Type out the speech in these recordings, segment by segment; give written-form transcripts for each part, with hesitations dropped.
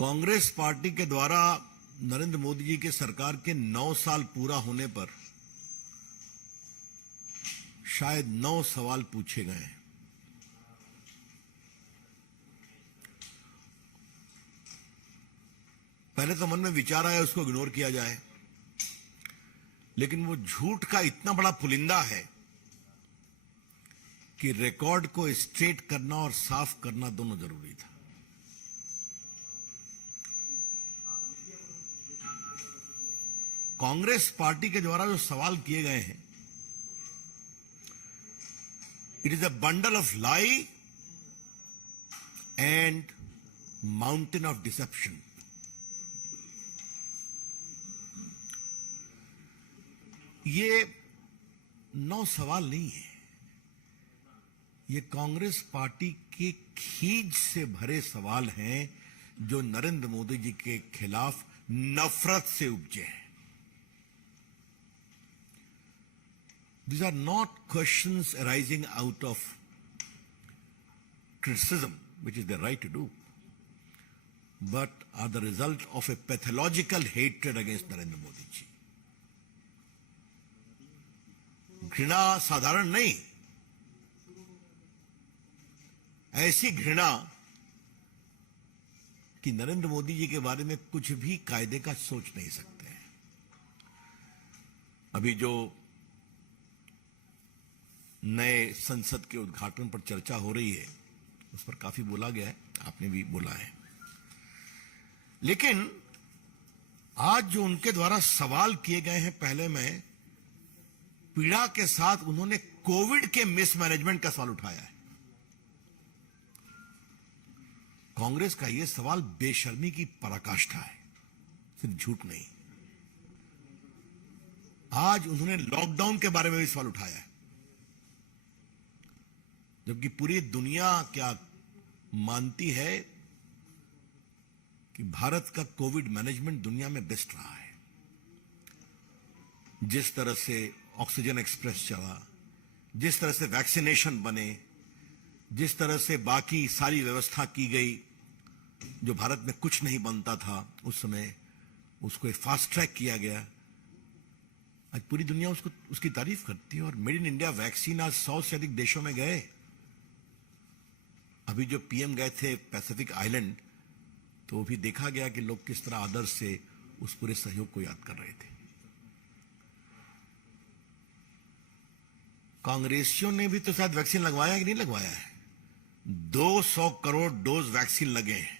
Congress party के द्वारा नरेंद्र मोदी जी के सरकार के 9 साल पूरा होने पर शायद 9 सवाल पूछे गए हैं। पहले तो मन में विचार आया उसको इग्नोर किया जाए, लेकिन वो झूठ का इतना बड़ा पुलिंदा है कि रिकॉर्ड को स्ट्रेट करना और साफ करना दोनों जरूरी था। कांग्रेस पार्टी के द्वारा जो सवाल किए गए हैं, it is a bundle of lie and mountain of deception. ये 9 सवाल नहीं है, ये कांग्रेस पार्टी के खींच से भरे सवाल हैं जो नरेंद्र मोदी जी के खिलाफ नफरत से उपजे हैं। These are not questions arising out of criticism, which is their right to do, but are the result of a pathological hatred against Narendra Modi ji. घृणा साधारण नहीं, ऐसी घृणा कि नरेंद्र मोदी जी के बारे में कुछ भी कायदे का सोच नहीं सकते हैं। अभी जो नए संसद के उद्घाटन पर चर्चा हो रही है, उस पर काफी बोला गया है, आपने भी बोला है, लेकिन आज जो उनके द्वारा सवाल किए गए हैं, पहले में पीड़ा के साथ उन्होंने कोविड के मिसमैनेजमेंट का सवाल उठाया है। कांग्रेस का यह सवाल बेशर्मी की पराकाष्ठा है, सिर्फ झूठ नहीं। आज उन्होंने लॉकडाउन के बारे में भी सवाल उठाया है, जबकि पूरी दुनिया क्या मानती है कि भारत का कोविड मैनेजमेंट दुनिया में बेस्ट रहा है। जिस तरह से ऑक्सीजन एक्सप्रेस चला, जिस तरह से वैक्सीनेशन बने, जिस तरह से बाकी सारी व्यवस्था की गई, जो भारत में कुछ नहीं बनता था उस समय, उसको एक फास्ट ट्रैक किया गया। आज पूरी दुनिया उसकी तारीफ करती है और मेड इन इंडिया वैक्सीन आज 100 से अधिक देशों में गए। अभी जो पीएम गए थे पैसिफिक आइलैंड, तो वो भी देखा गया कि लोग किस तरह आदर से उस पूरे सहयोग को याद कर रहे थे। कांग्रेसियों ने भी तो शायद वैक्सीन लगवाया कि नहीं लगवाया है। 200 करोड़ डोज वैक्सीन लगे हैं।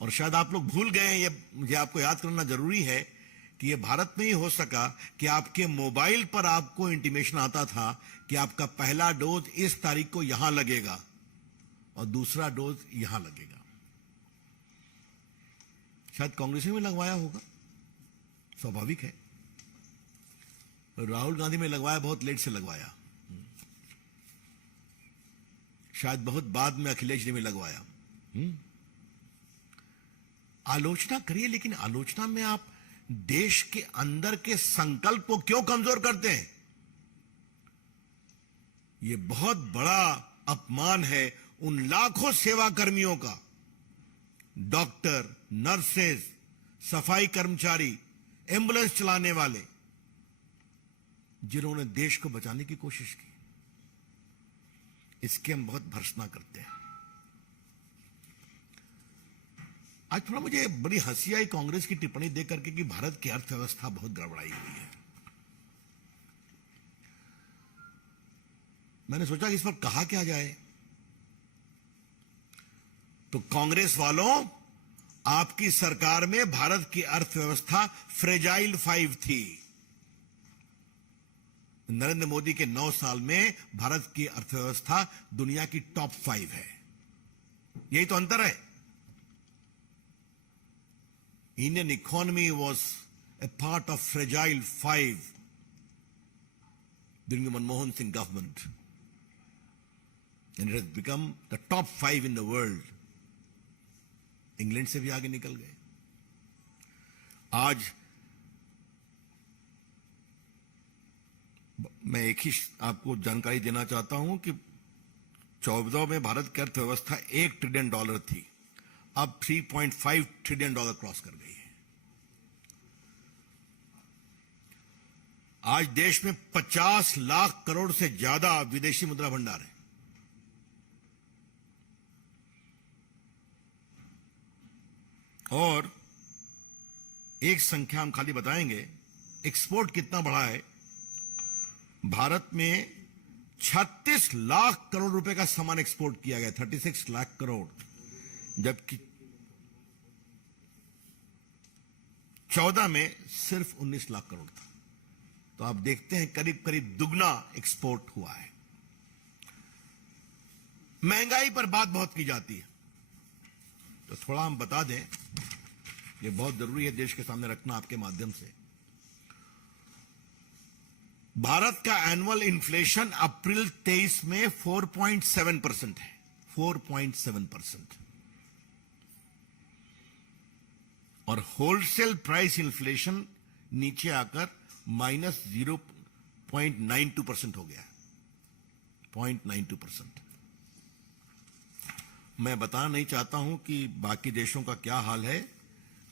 और शायद आप लोग भूल गए, ये मुझे आपको याद करना जरूरी है कि ये भारत में ही हो सका कि आपके मोबाइल पर आपको इंटीमेशन आता था कि आपका पहला डोज इस तारीख को यहां लगेगा और दूसरा डोज यहां लगेगा। शायद कांग्रेस में लगवाया होगा, स्वाभाविक है। राहुल गांधी में लगवाया, बहुत लेट से लगवाया। शायद बहुत बाद में अखिलेश जी में लगवाया। आलोचना करिए, लेकिन आलोचना में आप देश के अंदर के संकल्प को क्यों कमजोर करते हैं? यह बहुत बड़ा अपमान है उन लाखों सेवा कर्मियों का, डॉक्टर, नर्सेज, सफाई कर्मचारी, एम्बुलेंस चलाने वाले, जिन्होंने देश को बचाने की कोशिश की। इसके हम बहुत भर्त्सना करते हैं। आज थोड़ा मुझे बड़ी हंसी आई कांग्रेस की टिप्पणी देख करके कि भारत की अर्थव्यवस्था बहुत गड़बड़ाई हुई है। मैंने सोचा कि इस पर कहा क्या जाए, तो कांग्रेस वालों, आपकी सरकार में भारत की अर्थव्यवस्था फ्रेजाइल 5 थी। नरेंद्र मोदी के 9 साल में भारत की अर्थव्यवस्था दुनिया की टॉप 5 है। यही तो अंतर है। Indian economy was a part of fragile 5 during the Manmohan Singh government, and it has become the top 5 in the world. England से भी आगे निकल गए। आज मैं एक ही आपको जानकारी देना चाहता हूं कि 14 में भारत की अर्थव्यवस्था $1 ट्रिलियन थी, अब $3.5 ट्रिलियन क्रॉस कर गई है। आज देश में 50 लाख करोड़ से ज्यादा विदेशी मुद्रा भंडार है। और एक संख्या हम खाली बताएंगे, एक्सपोर्ट कितना बढ़ा है। भारत में 36 लाख करोड़ रुपए का सामान एक्सपोर्ट किया गया, 36 लाख करोड़, जबकि 14 में सिर्फ 19 लाख करोड़ था। तो आप देखते हैं करीब करीब दुगना एक्सपोर्ट हुआ है। महंगाई पर बात बहुत की जाती है, तो थोड़ा हम बता दें, ये बहुत जरूरी है देश के सामने रखना आपके माध्यम से। भारत का एनुअल इन्फ्लेशन अप्रैल 23 में 4.7% है, 4.7%। और होलसेल प्राइस इन्फ्लेशन नीचे आकर -0.92% हो गया, 0.92%। मैं बताना नहीं चाहता हूं कि बाकी देशों का क्या हाल है,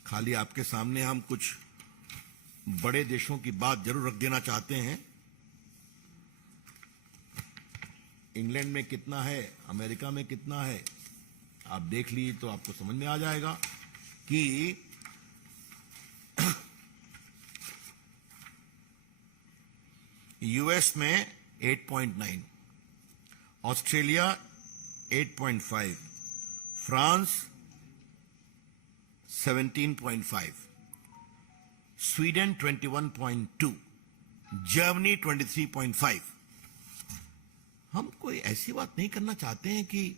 खाली आपके सामने हम कुछ बड़े देशों की बात जरूर रख देना चाहते हैं। इंग्लैंड में कितना है, अमेरिका में कितना है, आप देख लीजिए तो आपको समझ में आ जाएगा कि यूएस में 8.9, ऑस्ट्रेलिया 8.5, फ्रांस 17.5, स्वीडन 21.2, जर्मनी 23.5। हम कोई ऐसी बात नहीं करना चाहते हैं कि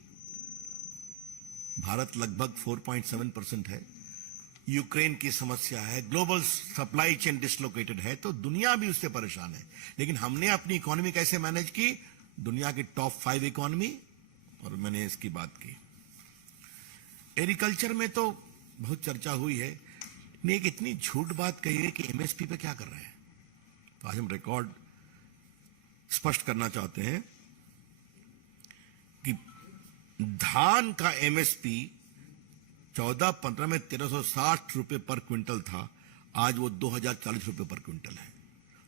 भारत लगभग 4.7% है, यूक्रेन की समस्या है, ग्लोबल सप्लाई चेन डिसलोकेटेड है, तो दुनिया भी उससे परेशान है। लेकिन हमने अपनी इकोनॉमी कैसे मैनेज की, दुनिया की टॉप 5 इकोनॉमी, और मैंने इसकी बात की। एग्रीकल्चर में तो बहुत चर्चा हुई है, ने एक इतनी झूठ बात कही है कि एमएसपी पे क्या कर रहे हैं। तो आज हम रिकॉर्ड स्पष्ट करना चाहते हैं कि धान का एमएसपी 14-15 में 1360 रुपए पर क्विंटल था, आज वो 2040 रुपए पर क्विंटल है,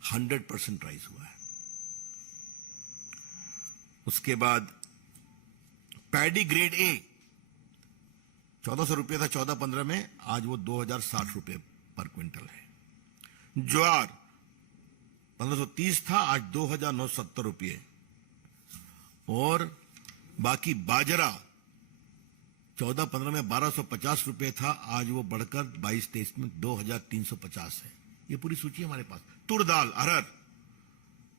100% राइज हुआ है। उसके बाद पैडी ग्रेड ए 1400 रुपये था 14-15 में, आज वो 2060 रुपये पर क्विंटल है। ज्वार 1530 था, आज 2970 रुपये। और बाकी बाजरा 14-15 में 1250 रुपये था, आज वो बढ़कर 22-23 में 2350 है। ये पूरी सूची हमारे पास। तुर दाल अरहर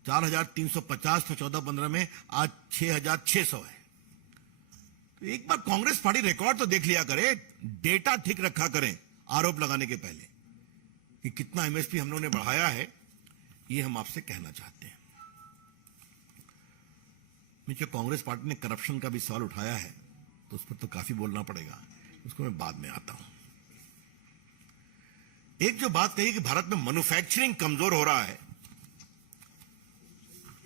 4350 था 14-15 में, आज 6600 है। तो एक बार कांग्रेस पार्टी रिकॉर्ड तो देख लिया करे, डेटा ठीक रखा करें आरोप लगाने के पहले कि कितना एमएसपी हम लोगों ने बढ़ाया है, ये हम आपसे कहना चाहते हैं। जो कांग्रेस पार्टी ने करप्शन का भी सवाल उठाया है, तो उस पर तो काफी बोलना पड़ेगा, उसको मैं बाद में आता हूं। एक जो बात कही कि भारत में मैन्युफैक्चरिंग कमजोर हो रहा है,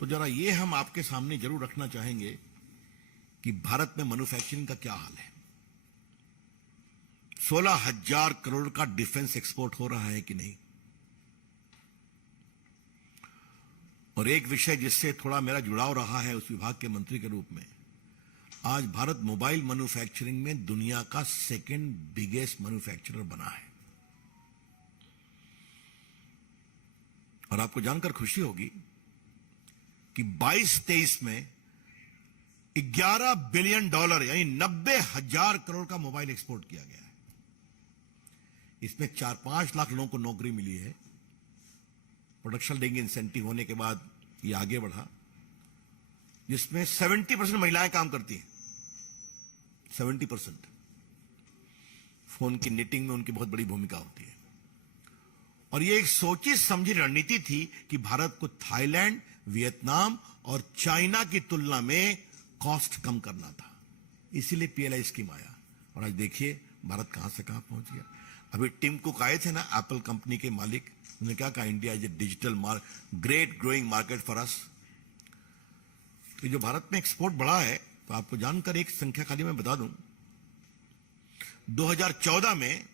तो जरा ये हम आपके सामने जरूर रखना चाहेंगे कि भारत में मैन्युफैक्चरिंग का क्या हाल है। 16,000 करोड़ का डिफेंस एक्सपोर्ट हो रहा है कि नहीं। और एक विषय जिससे थोड़ा मेरा जुड़ाव रहा है उस विभाग के मंत्री के रूप में, आज भारत मोबाइल मैन्युफैक्चरिंग में दुनिया का सेकंड बिगेस्ट मैन्युफैक्चरर बना है। और आपको जानकर खुशी होगी कि 22-23 में $11 बिलियन यानी 90,000 करोड़ का मोबाइल एक्सपोर्ट किया गया है। इसमें 4-5 लाख लोगों को नौकरी मिली है। प्रोडक्शन लिंक इंसेंटिव होने के बाद ये आगे बढ़ा, जिसमें 70% महिलाएं काम करती हैं। 70%। फोन की निटिंग में उनकी बहुत बड़ी भूमिका होती है। और ये एक सोची समझी रणनीति थी कि भारत को थाईलैंड, वियतनाम और चाइना की तुलना में कॉस्ट कम करना था, इसीलिए पीएलआई स्कीम आया। और आज देखिए भारत कहां से कहां पहुंच गया। अभी टिम कुक आए थे ना, एप्पल कंपनी के मालिक, उन्होंने क्या कहा, India is a digital great growing market for us. कि जो भारत में एक्सपोर्ट बढ़ा है, तो आपको जानकर एक संख्या खाली मैं बता दूं, 2014 में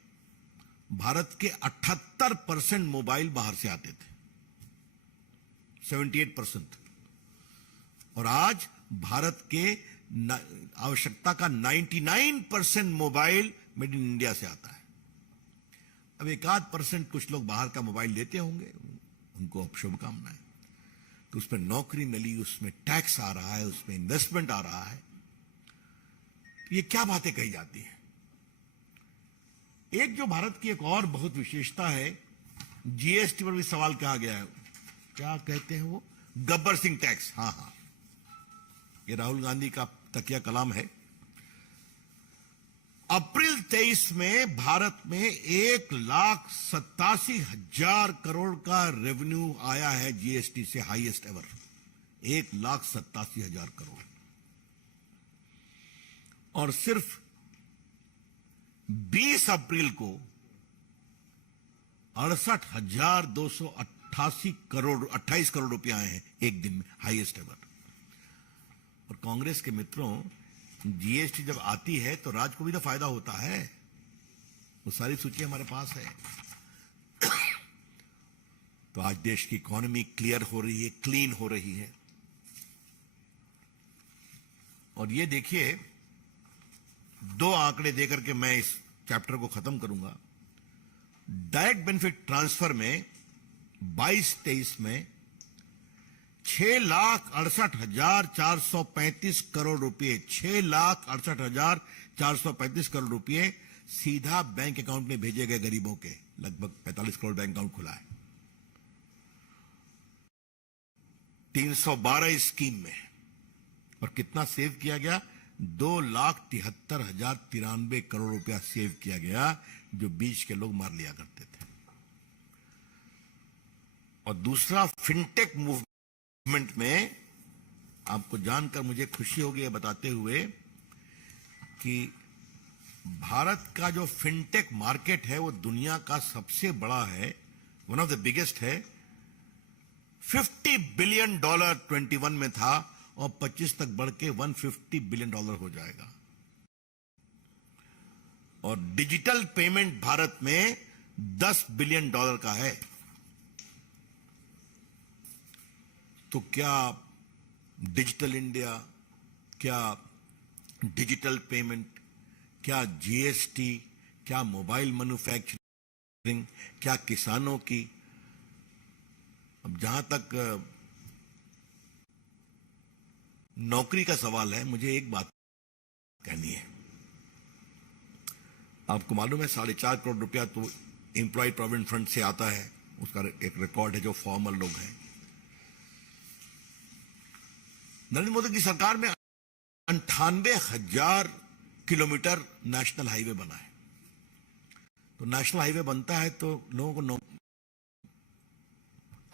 भारत के 78% मोबाइल बाहर से आते थे, 78%, और आज भारत के आवश्यकता का 99% मोबाइल मेड इन इंडिया से आता है। अब 1-8% कुछ लोग बाहर का मोबाइल लेते होंगे, उनको अब शुभकामनाएं। तो उसमें नौकरी मिली, उसमें टैक्स आ रहा है, उसमें इन्वेस्टमेंट आ रहा है, तो ये क्या बातें कही जाती हैं। एक जो भारत की एक और बहुत विशेषता है, जीएसटी पर भी सवाल कहा गया है, क्या कहते हैं वो, गब्बर सिंह टैक्स। हाँ, ये राहुल गांधी का तकिया कलाम है। अप्रैल 23 में भारत में 1,87,000 करोड़ का रेवेन्यू आया है जीएसटी से, हाईएस्ट एवर, 1,87,000 करोड़। और सिर्फ 20 अप्रैल को 28 करोड़ रुपए आए हैं एक दिन में, हाईएस्ट एवर। और कांग्रेस के मित्रों, जीएसटी जब आती है तो राज्य को भी तो फायदा होता है। वो सारी सूची हमारे पास है। तो आज देश की इकोनॉमी क्लियर हो रही है, क्लीन हो रही है। और ये देखिए, 2 आंकड़े देकर के मैं इस चैप्टर को खत्म करूंगा। डायरेक्ट बेनिफिट ट्रांसफर में 22-23 में 6,68,435 करोड़ रुपए, 6,68,435 करोड़ रुपए सीधा बैंक अकाउंट में भेजे गए गरीबों के। लगभग 45 करोड़ बैंक अकाउंट खुला है। 312 स्कीम में। और कितना सेव किया गया, 2,73,093 करोड़ रुपया सेव किया गया, जो बीच के लोग मार लिया करते थे। और दूसरा, फिनटेक मूवमेंट में आपको जानकर मुझे खुशी होगी ये बताते हुए कि भारत का जो फिनटेक मार्केट है वो दुनिया का सबसे बड़ा है, वन ऑफ द बिगेस्ट है। $50 बिलियन 21 में था और 25 तक बढ़ के $150 बिलियन हो जाएगा। और डिजिटल पेमेंट भारत में $10 बिलियन का है। तो क्या डिजिटल इंडिया, क्या डिजिटल पेमेंट, क्या जीएसटी, क्या मोबाइल मैन्युफैक्चरिंग, क्या किसानों की, अब जहां तक नौकरी का सवाल है, मुझे एक बात कहनी है। आपको मालूम है 4.5 करोड़ रुपया तो एम्प्लॉय प्रोविडेंट फंड से आता है, उसका एक रिकॉर्ड है जो फॉर्मल लोग हैं। नरेंद्र मोदी की सरकार में 98,000 किलोमीटर नेशनल हाईवे बना है। तो नेशनल हाईवे बनता है तो लोगों को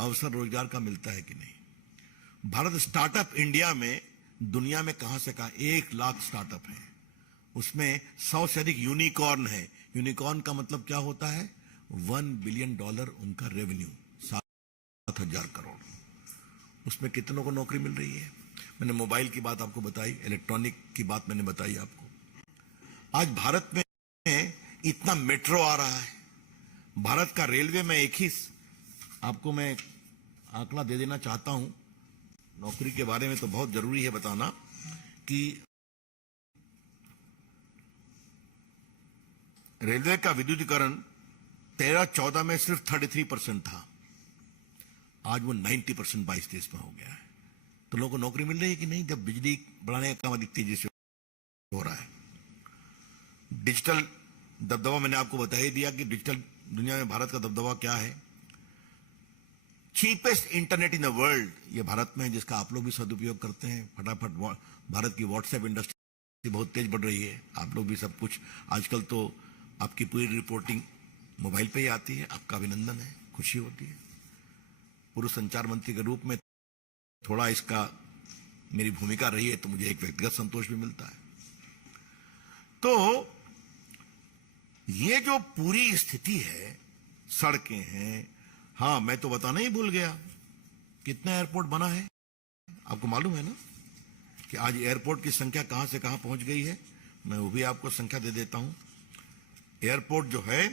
अवसर रोजगार का मिलता है कि नहीं। भारत स्टार्टअप इंडिया में दुनिया में कहां से कहां 1 लाख स्टार्टअप है, उसमें 100 से अधिक यूनिकॉर्न है। यूनिकॉर्न का मतलब क्या होता है, $1 बिलियन उनका रेवेन्यू, 7,000 करोड़। उसमें कितनों को नौकरी मिल रही है। मैंने मोबाइल की बात आपको बताई, इलेक्ट्रॉनिक की बात मैंने बताई आपको। आज भारत में इतना मेट्रो आ रहा है। भारत का रेलवे में एक ही आपको मैं आंकड़ा दे देना चाहता हूं, नौकरी के बारे में तो बहुत जरूरी है बताना, कि रेलवे का विद्युतीकरण 13-14 में सिर्फ 33% था, आज वो 90% 22-23 में हो गया है। तो लोगों को नौकरी मिल रही है कि नहीं, जब बिजली बढ़ाने का काम अधिक तेजी से हो रहा है। डिजिटल दबदबा मैंने आपको बता ही दिया कि डिजिटल दुनिया में भारत का दबदबा क्या है। Cheapest internet in the world ये भारत में है, जिसका आप लोग भी सदुपयोग करते हैं। फटाफट भारत की व्हाट्सएप इंडस्ट्री बहुत तेज बढ़ रही है। आप लोग भी सब कुछ, आजकल तो आपकी पूरी रिपोर्टिंग मोबाइल पे ही आती है। आपका अभिनंदन है, खुशी होती है। पूर्व संचार मंत्री के रूप में थोड़ा इसका मेरी भूमिका रही है, तो मुझे एक व्यक्तिगत संतोष भी मिलता है। तो ये जो पूरी स्थिति है, सड़कें हैं, हाँ मैं तो बताना ही भूल गया, कितना एयरपोर्ट बना है आपको मालूम है ना। कि आज एयरपोर्ट की संख्या कहां से कहां पहुंच गई है। मैं वो भी आपको संख्या दे देता हूं। एयरपोर्ट जो है,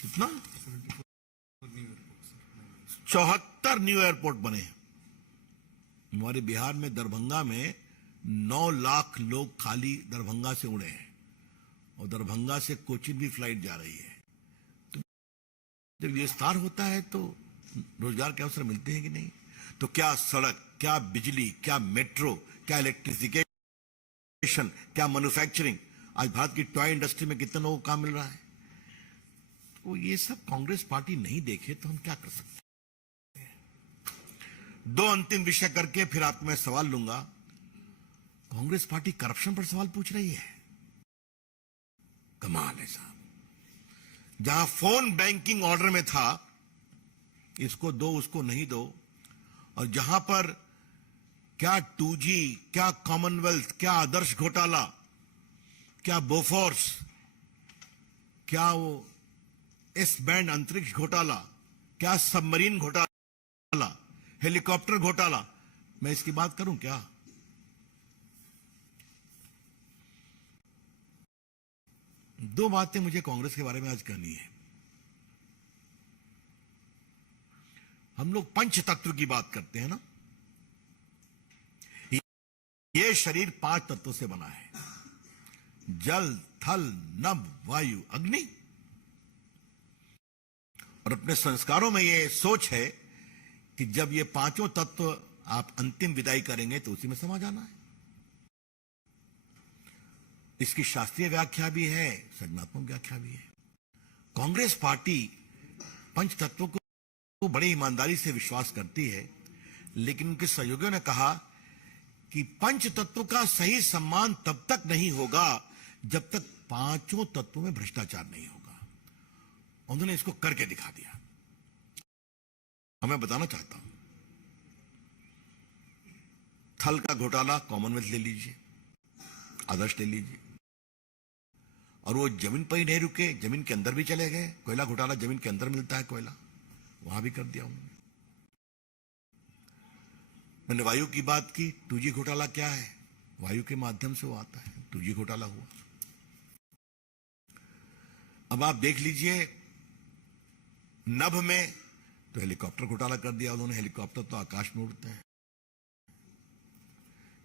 कितना 74 न्यू एयरपोर्ट बने हैं। हमारे बिहार में दरभंगा में 9 लाख लोग खाली दरभंगा से उड़े हैं और दरभंगा से कोचिन भी फ्लाइट जा रही है। तो जब विस्तार होता है तो रोजगार के अवसर मिलते हैं कि नहीं। तो क्या सड़क, क्या बिजली, क्या मेट्रो, क्या इलेक्ट्रिफिकेशन, क्या मैन्युफैक्चरिंग, आज भारत की टॉय इंडस्ट्री में कितने लोगों को काम मिल रहा है। तो ये सब कांग्रेस पार्टी नहीं देखे तो हम क्या कर सकते हैं। 2 अंतिम विषय करके फिर आपको मैं सवाल लूंगा। कांग्रेस पार्टी करप्शन पर सवाल पूछ रही है। कमाल है साहब। जहां फोन बैंकिंग ऑर्डर में था, इसको दो उसको नहीं दो, और जहां पर क्या 2G, क्या कॉमनवेल्थ, क्या आदर्श घोटाला, क्या बोफोर्स, क्या वो एस बैंड अंतरिक्ष घोटाला, क्या सबमरीन घोटाला, हेलीकॉप्टर घोटाला, मैं इसकी बात करूं क्या। दो बातें मुझे कांग्रेस के बारे में आज कहनी है। हम लोग पंच तत्व की बात करते हैं ना। ये शरीर 5 तत्वों से बना है, जल, थल, नभ, वायु, अग्नि। और अपने संस्कारों में ये सोच है कि जब ये 5 तत्व आप अंतिम विदाई करेंगे तो उसी में समा जाना है। इसकी शास्त्रीय व्याख्या भी है, सृजनात्मक व्याख्या भी है। कांग्रेस पार्टी पंच तत्वों को बड़ी ईमानदारी से विश्वास करती है, लेकिन उनके सहयोगियों ने कहा कि पंच तत्व का सही सम्मान तब तक नहीं होगा जब तक 5 तत्वों में भ्रष्टाचार नहीं होगा। उन्होंने इसको करके दिखा दिया। मैं बताना चाहता हूं, थल का घोटाला कॉमनवेल्थ ले लीजिए, आदर्श ले लीजिए, और वो जमीन पर ही नहीं रुके, जमीन के अंदर भी चले गए। कोयला घोटाला जमीन के अंदर मिलता है कोयला, वहां भी कर दिया उन्होंने। मैंने वायु की बात की। 2G घोटाला क्या है, वायु के माध्यम से वो आता है, 2G घोटाला हुआ। अब आप देख लीजिए, नभ में तो हेलीकॉप्टर घोटाला कर दिया उन्होंने। हेलीकॉप्टर तो आकाश में उड़ते हैं।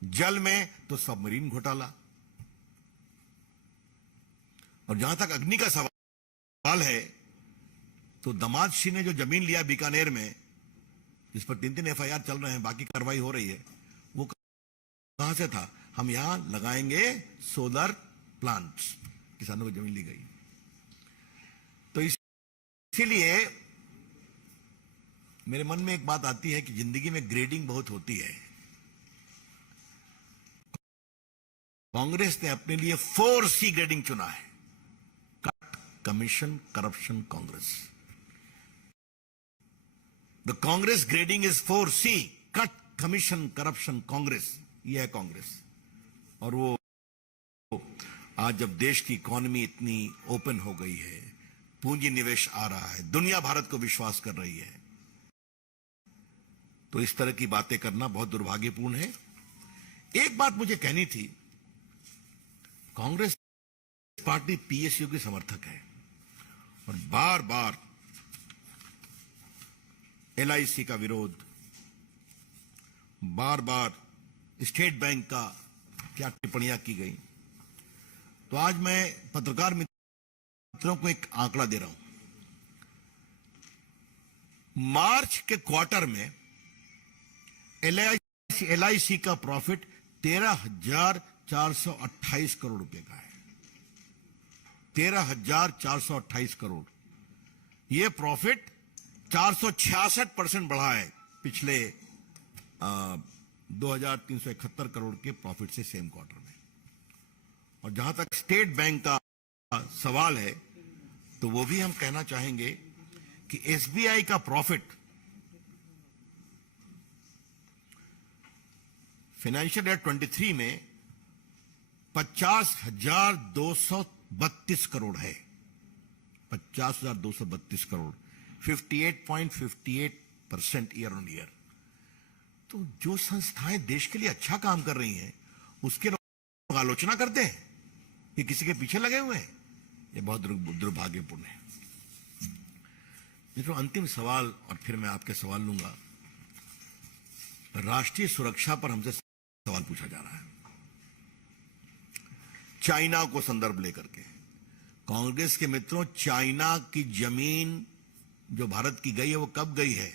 जल में तो सबमरीन घोटाला। और जहां तक अग्नि का सवाल है, तो दामाद सिंह ने जो जमीन लिया बीकानेर में, जिस पर 3 FIR चल रहे हैं, बाकी कार्रवाई हो रही है, वो कहां से था। हम यहां लगाएंगे सोलर प्लांट्स, किसानों को जमीन ली गई। तो इसीलिए मेरे मन में एक बात आती है कि जिंदगी में ग्रेडिंग बहुत होती है। कांग्रेस ने अपने लिए 4C ग्रेडिंग चुना है। Cut, commission, corruption, Congress. The Congress grading is 4C, cut, commission, corruption, Congress. यह है कांग्रेस। और वो आज जब देश की इकोनॉमी इतनी ओपन हो गई है, पूंजी निवेश आ रहा है, दुनिया भारत को विश्वास कर रही है, तो इस तरह की बातें करना बहुत दुर्भाग्यपूर्ण है। एक बात मुझे कहनी थी, कांग्रेस पार्टी PSU की समर्थक है और बार बार LIC का विरोध, बार बार स्टेट बैंक का क्या टिप्पणियां की गई। तो आज मैं पत्रकार मित्रों को एक आंकड़ा दे रहा हूं। मार्च के क्वार्टर में LIC का प्रॉफिट 13,428 करोड़ रुपए का है। 13,428 करोड़। यह प्रॉफिट 466% बढ़ा है पिछले 2,371 करोड़ के प्रॉफिट से सेम क्वार्टर में। और जहां तक स्टेट बैंक का सवाल है, तो वो भी हम कहना चाहेंगे कि SBI का प्रॉफिट फाइनेंशियल ईयर 23 में 50,232 करोड़ है। 50,232 करोड़, 58.58% ईयर ऑन ईयर। तो जो संस्थाएं देश के लिए अच्छा काम कर रही हैं उसके लोग आलोचना करते हैं कि किसी के पीछे लगे हुए हैं। ये बहुत दुर्भाग्यपूर्ण है। मित्रों, अंतिम सवाल और फिर मैं आपके सवाल लूंगा। राष्ट्रीय सुरक्षा पर हमसे सवाल पूछा जा रहा है, चाइना को संदर्भ लेकर के। कांग्रेस के मित्रों, चाइना की जमीन जो भारत की गई है वो कब गई है?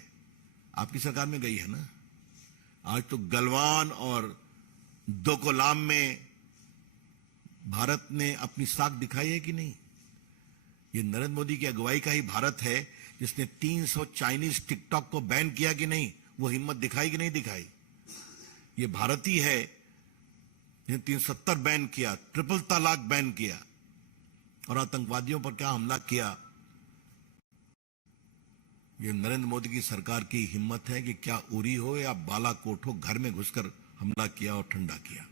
आपकी सरकार में गई है ना। आज तो गलवान और डोकलाम में भारत ने अपनी साख दिखाई है कि नहीं? ये नरेंद्र मोदी की अगुवाई का ही भारत है जिसने 300 चाइनीज टिकटॉक को बैन किया कि नहीं? वो हिम्मत दिखाई कि नहीं दिखाई? ये भारत ही है जिसने 370 बैन किया, ट्रिपल तलाक बैन किया और आतंकवादियों पर क्या हमला किया। ये नरेंद्र मोदी की सरकार की हिम्मत है कि क्या उरी हो या बालाकोट हो, घर में घुसकर हमला किया और ठंडा किया।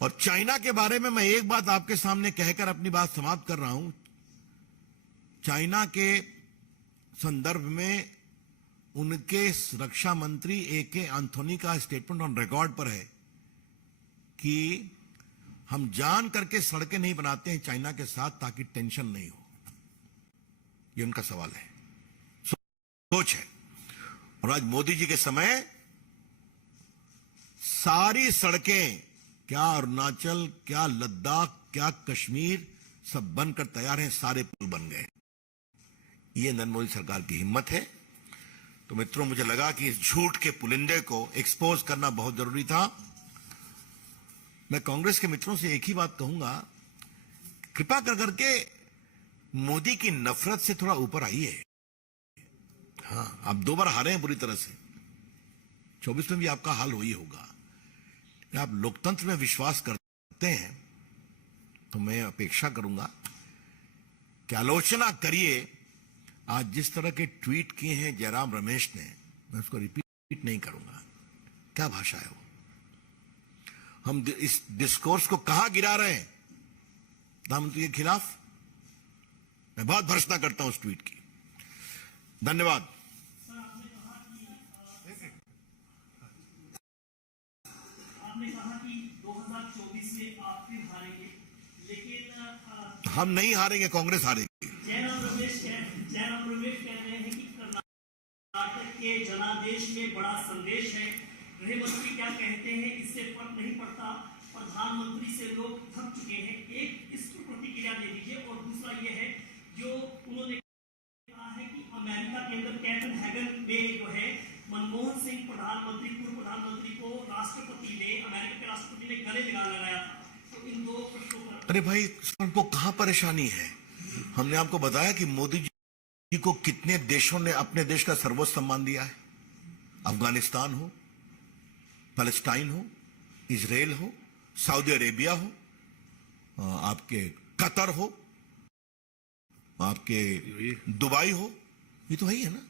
और चाइना के बारे में मैं एक बात आपके सामने कहकर अपनी बात समाप्त कर रहा हूं। चाइना के संदर्भ में उनके रक्षा मंत्री AK एंथोनी का स्टेटमेंट ऑन रिकॉर्ड पर है कि हम जान करके सड़कें नहीं बनाते हैं चाइना के साथ ताकि टेंशन नहीं हो। ये उनका सवाल है, सोच है। और आज मोदी जी के समय सारी सड़कें, क्या अरुणाचल, क्या लद्दाख, क्या कश्मीर, सब बनकर तैयार हैं, सारे पुल बन गए। ये नरेंद्र मोदी सरकार की हिम्मत है। तो मित्रों, मुझे लगा कि इस झूठ के पुलिंदे को एक्सपोज करना बहुत जरूरी था। मैं कांग्रेस के मित्रों से एक ही बात कहूंगा, कृपा कर करके मोदी की नफरत से थोड़ा ऊपर आइए। हाँ, आप 2 बार हारे हैं बुरी तरह से, 24 में भी आपका हाल वही होगा। आप लोकतंत्र में विश्वास करते हैं तो मैं अपेक्षा करूंगा कि आलोचना करिए। आज जिस तरह के ट्वीट किए हैं जयराम रमेश ने, मैं उसको रिपीट नहीं करूंगा। क्या भाषा है वो? हम इस डिस्कोर्स को कहां गिरा रहे हैं? प्रधानमंत्री के खिलाफ। मैं बहुत भर्त्सना करता हूं उस ट्वीट की। धन्यवाद। आपने कहा कि 2024 में आप फिर हारेंगे, लेकिन हम नहीं हारेंगे, कांग्रेस हारेगी। जयराम रमेश कह रहे हैं कि कर्नाटक के जनादेश में बड़ा संदेश है। गृह मंत्री क्या कहते हैं इससे फर्क नहीं पड़ता, प्रधानमंत्री से लोग थक चुके हैं। एक इस पर प्रतिक्रिया दे दीजिए। और दूसरा ये है जो उन्होंने कहा है कि अमेरिका के अंदर कोपेनहेगन में जो है मनमोहन सिंह प्रधानमंत्री, पूर्व प्रधानमंत्री को राष्ट्रपति ने, अमेरिका के राष्ट्रपति ने गले लगाया था। तो इन 2 प्रश्नों पर। अरे भाई, उनको कहां परेशानी है? हमने आपको बताया कि मोदी जी को कितने देशों ने अपने देश का सर्वोच्च सम्मान दिया है। अफगानिस्तान हो, पैलेस्टाइन हो, इजराइल हो, सऊदी अरेबिया हो, आपके कतर हो, आपके दुबई हो, ये तो वही है ना।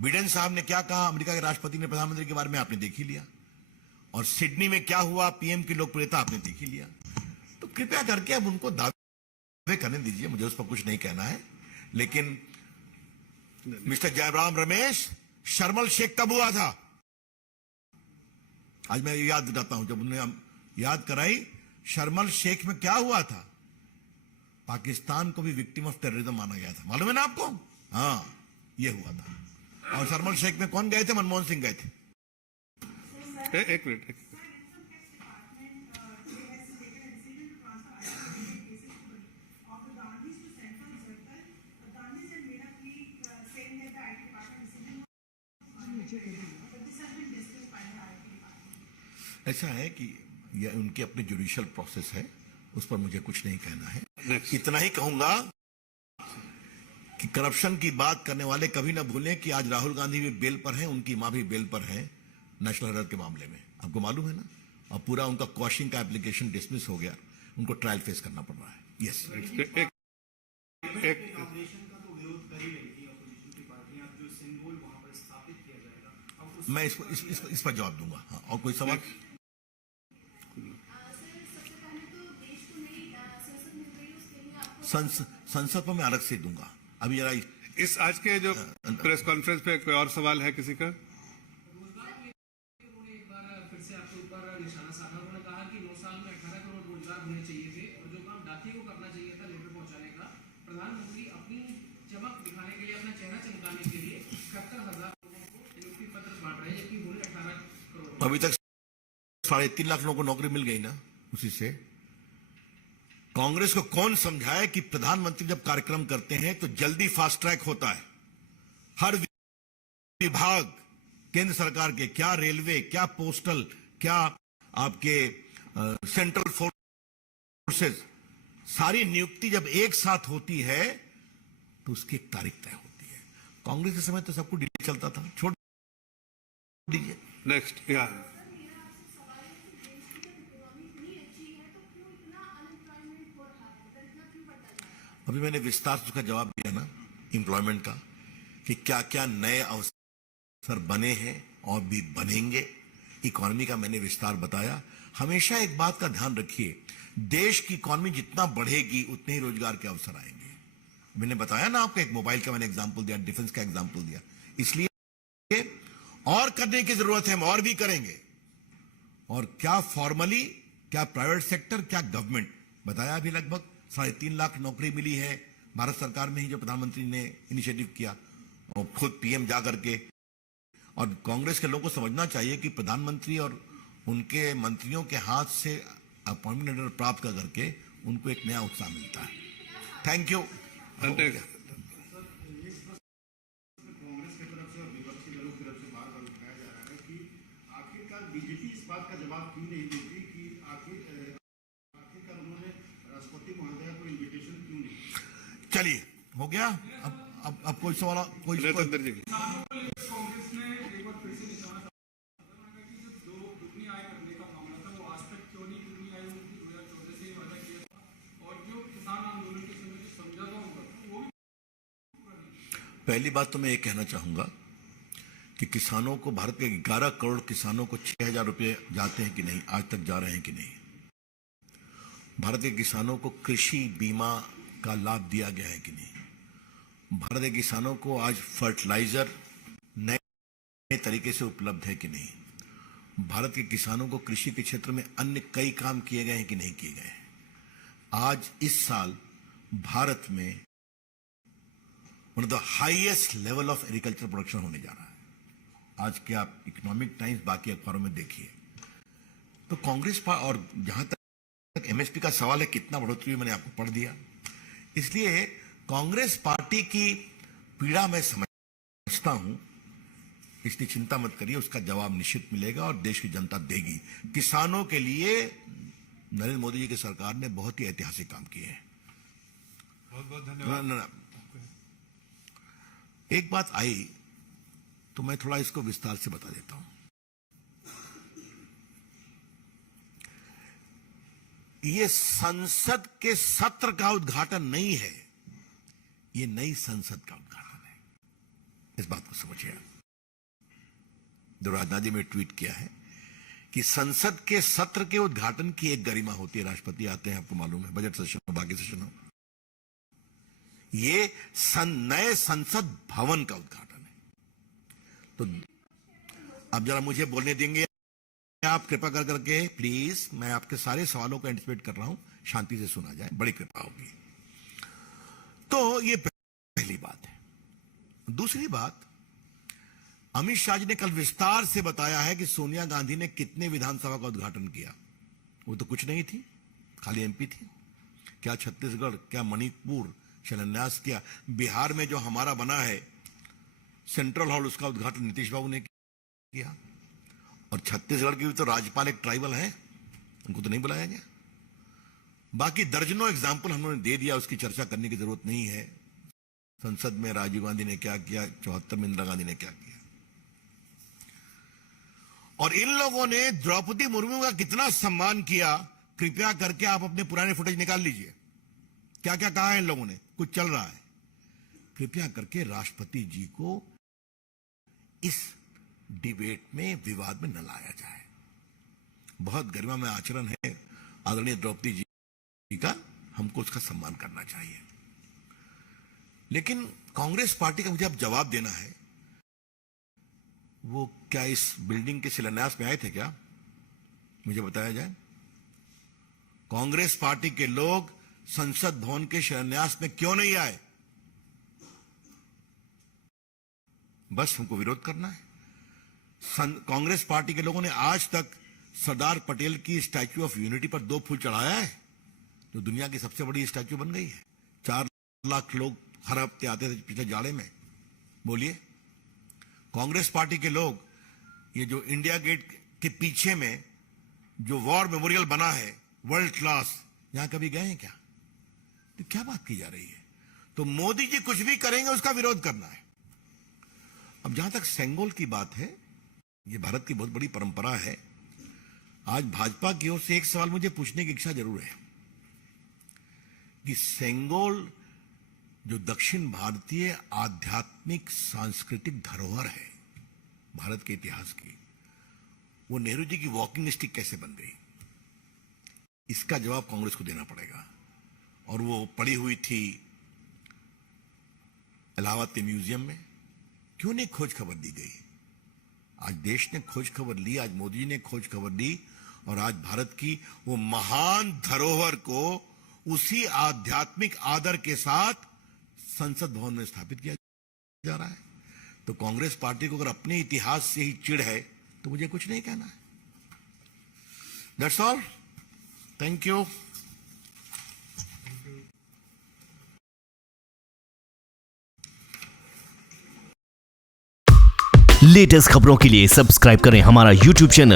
बिडेन साहब ने क्या कहा अमेरिका के राष्ट्रपति ने प्रधानमंत्री के बारे में, आपने देख ही लिया। और सिडनी में क्या हुआ, पीएम की लोकप्रियता आपने देख ही लिया। तो कृपया करके अब उनको दावे करने दीजिए, मुझे उस पर कुछ नहीं कहना है। लेकिन मिस्टर जयराम रमेश, शर्मल शेख कब हुआ था? आज मैं याद दिलाता हूं, जब उन्होंने याद कराई, शर्मल शेख में क्या हुआ था? पाकिस्तान को भी विक्टिम ऑफ टेररिज्म माना गया था, मालूम है ना आपको? हाँ, ये हुआ था। और शर्मल शेख में कौन गए थे? मनमोहन सिंह गए थे। एक मिनट। ऐसा है कि यह उनकी अपनी जुडिशियल प्रोसेस है, उस पर मुझे कुछ नहीं कहना है। इतना ही कहूंगा कि करप्शन की बात करने वाले कभी ना भूलें कि आज राहुल गांधी भी बेल पर हैं, उनकी मां भी बेल पर है नेशनल हेराल्ड के मामले में, आपको मालूम है ना। और पूरा उनका क्वॉशिंग का एप्लीकेशन डिसमिस हो गया, उनको ट्रायल फेस करना पड़ रहा है। यस, मैं इस पर जवाब दूंगा। हाँ, और कोई सवाल? संसद पर मैं अलग से दूंगा। अभी जरा इस आज के जो प्रेस कॉन्फ्रेंस पे कोई और सवाल है किसी का? उन्होंने एक बार फिर से आपके ऊपर निशाना साधा। उन्होंने कहा कि 9 साल में 18 करोड़ रोजगार होने चाहिए थे और जो काम डाकिए को करना चाहिए था लेटर पहुंचाने का, प्रधानमंत्री अपनी चमक दिखाने के लिए, अपना चेहरा चमकाने के लिए 71,000 लोगों को नियुक्ति पत्र बांट रहे हैं, जबकि उन्होंने 18 करोड़। अभी तक 3.5 लाख लोगों को नौकरी मिल गई ना उसी से। कांग्रेस को कौन समझाए कि प्रधानमंत्री जब कार्यक्रम करते हैं तो जल्दी फास्ट ट्रैक होता है। हर विभाग केंद्र सरकार के, क्या रेलवे, क्या पोस्टल, क्या आपके सेंट्रल फोर्सेस, सारी नियुक्ति जब एक साथ होती है तो उसकी एक तारीख तय होती है। कांग्रेस के समय तो सब कुछ डिले चलता था, छोड़ दीजिए। नेक्स्ट, या अभी मैंने विस्तार से उसका जवाब दिया ना, एम्प्लॉयमेंट का, कि क्या क्या नए अवसर बने हैं और भी बनेंगे। इकोनॉमी का मैंने विस्तार बताया। हमेशा एक बात का ध्यान रखिए, देश की इकोनॉमी जितना बढ़ेगी उतने ही रोजगार के अवसर आएंगे। मैंने बताया ना आपको, एक मोबाइल का मैंने एग्जांपल दिया, डिफेंस का एग्जांपल दिया। इसलिए और करने की जरूरत है, हम और भी करेंगे। और क्या फॉर्मली, क्या प्राइवेट सेक्टर, क्या गवर्नमेंट, बताया अभी लगभग 3.5 लाख नौकरी मिली है भारत सरकार में ही, जो प्रधानमंत्री ने इनिशिएटिव किया और खुद पीएम जा करके। और कांग्रेस के लोगों को समझना चाहिए कि प्रधानमंत्री और उनके मंत्रियों के हाथ से अपॉइंटमेंट लेटर प्राप्त कर करके उनको एक नया उत्साह मिलता है। Thank you. कांग्रेस की तरफ से और विपक्षी दलों की तरफ से बार बार उठाया जा रहा है कि आखिरकार बीजेपी इस बात का जवाब क्यों नहीं देती कि आखिरकार उन्होंने राष्ट्रपति महोदय को इन्विटेशन क्यों नहीं। चलिए, हो गया। अब कोई सवाल, कोई रतन जी। कांग्रेस ने एक बार फिर से निशाना साधा कि जो दुगनी आय करने का मामला था वो आज तक क्यों नहीं दुगनी आय हुई थी, 2014 से वादा किया था। और जो किसान आंदोलन के समय जो समझौता हुआ वो भी। पहली बात तो मैं ये कहना चाहूंगा कि किसानों को, भारत के 11 करोड़ किसानों को 6,000 रुपये जाते हैं कि नहीं, आज तक जा रहे हैं कि नहीं। भारत के किसानों को कृषि बीमा का लाभ दिया गया है कि नहीं। भारत के किसानों को आज फर्टिलाइजर नए तरीके से उपलब्ध है कि नहीं। भारत के किसानों को कृषि के क्षेत्र में अन्य कई काम किए गए हैं कि नहीं किए गए हैं। आज इस साल भारत में one of the highest level of agriculture production होने जा रहा है। आज के आप इकोनॉमिक टाइम्स, बाकी अखबारों में देखिए। तो कांग्रेस और जहां तक एमएसपी का सवाल है, कितना बढ़ोतरी हुई, मैंने आपको पढ़ दिया। इसलिए कांग्रेस पार्टी की पीड़ा मैं समझता हूं, इसलिए चिंता मत करिए, उसका जवाब निश्चित मिलेगा और देश की जनता देगी। किसानों के लिए नरेंद्र मोदी जी की सरकार ने बहुत ही ऐतिहासिक काम किए हैं। बहुत बहुत धन्यवाद। एक बात आई तो मैं थोड़ा इसको विस्तार से बता देता हूं। ये संसद के सत्र का उद्घाटन नहीं है, ये नई संसद का उद्घाटन है। इस बात को समझिए। राजनाथ जी ने ट्वीट किया है कि संसद के सत्र के उद्घाटन की एक गरिमा होती है, राष्ट्रपति आते हैं, आपको मालूम है, बजट सेशन हो, बाकी सेशन हो। ये नए संसद भवन का उद्घाटन है। तो अब जरा मुझे बोलने देंगे आप, कृपा कर करके प्लीज। मैं आपके सारे सवालों को एंटिसिपेट कर रहा हूं, शांति से सुना जाए, बड़ी कृपा होगी। तो ये पहली बात है। दूसरी बात, अमित शाह जी ने कल विस्तार से बताया है कि सोनिया गांधी ने कितने विधानसभा का उद्घाटन किया। वो तो कुछ नहीं थी, खाली एमपी थी। क्या छत्तीसगढ़, क्या मणिपुर शिलान्यास किया। बिहार में जो हमारा बना है सेंट्रल हॉल, उसका उद्घाटन नीतीश बाबू ने किया। और छत्तीसगढ़ की भी तो राज्यपाल एक ट्राइबल है, उनको तो नहीं बुलाया गया। बाकी दर्जनों एग्जाम्पल हमने दे दिया, उसकी चर्चा करने की जरूरत नहीं है। संसद में राजीव गांधी ने क्या किया, 74 में इंदिरा गांधी ने क्या किया। और इन लोगों ने द्रौपदी मुर्मू का कितना सम्मान किया, कृपया करके आप अपने पुराने फुटेज निकाल लीजिए। क्या क्या कहा है इन लोगों ने, कुछ चल रहा है। कृपया करके राष्ट्रपति जी को इस डिबेट में, विवाद में न लाया जाए। बहुत गरिमा में आचरण है आदरणीय द्रौपदी जी का, हमको उसका सम्मान करना चाहिए। लेकिन कांग्रेस पार्टी का मुझे अब जवाब देना है। वो क्या इस बिल्डिंग के शिलान्यास में आए थे क्या? मुझे बताया जाए। कांग्रेस पार्टी के लोग संसद भवन के शिलान्यास में क्यों नहीं आए? बस हमको विरोध करना है। कांग्रेस पार्टी के लोगों ने आज तक सरदार पटेल की स्टैच्यू ऑफ यूनिटी पर 2 फूल चढ़ाया है, जो दुनिया की सबसे बड़ी स्टैच्यू बन गई है। 4 लाख लोग हर हफ्ते आते थे पिछले जाड़े में। बोलिए, कांग्रेस पार्टी के लोग ये जो इंडिया गेट के पीछे में जो वॉर मेमोरियल बना है वर्ल्ड क्लास, यहां कभी गए हैं क्या? तो क्या बात की जा रही है? तो मोदी जी कुछ भी करेंगे उसका विरोध करना है। अब जहां तक सेंगोल की बात है, ये भारत की बहुत बड़ी परंपरा है। आज भाजपा की ओर से एक सवाल मुझे पूछने की इच्छा जरूर है कि सेंगोल जो दक्षिण भारतीय आध्यात्मिक सांस्कृतिक धरोहर है भारत के इतिहास की, वो नेहरू जी की वॉकिंग स्टिक कैसे बन गई? इसका जवाब कांग्रेस को देना पड़ेगा। और वो पड़ी हुई थी इलाहाबाद के म्यूजियम में, क्यों नहीं खोज खबर दी गई? आज देश ने खोज खबर ली, आज मोदी जी ने खोज खबर दी, और आज भारत की वो महान धरोहर को उसी आध्यात्मिक आदर के साथ संसद भवन में स्थापित किया जा रहा है। तो कांग्रेस पार्टी को अगर अपने इतिहास से ही चिढ़ है तो मुझे कुछ नहीं कहना है। That's all. Thank you. Latest खबरों के लिए सब्सक्राइब करें हमारा YouTube चैनल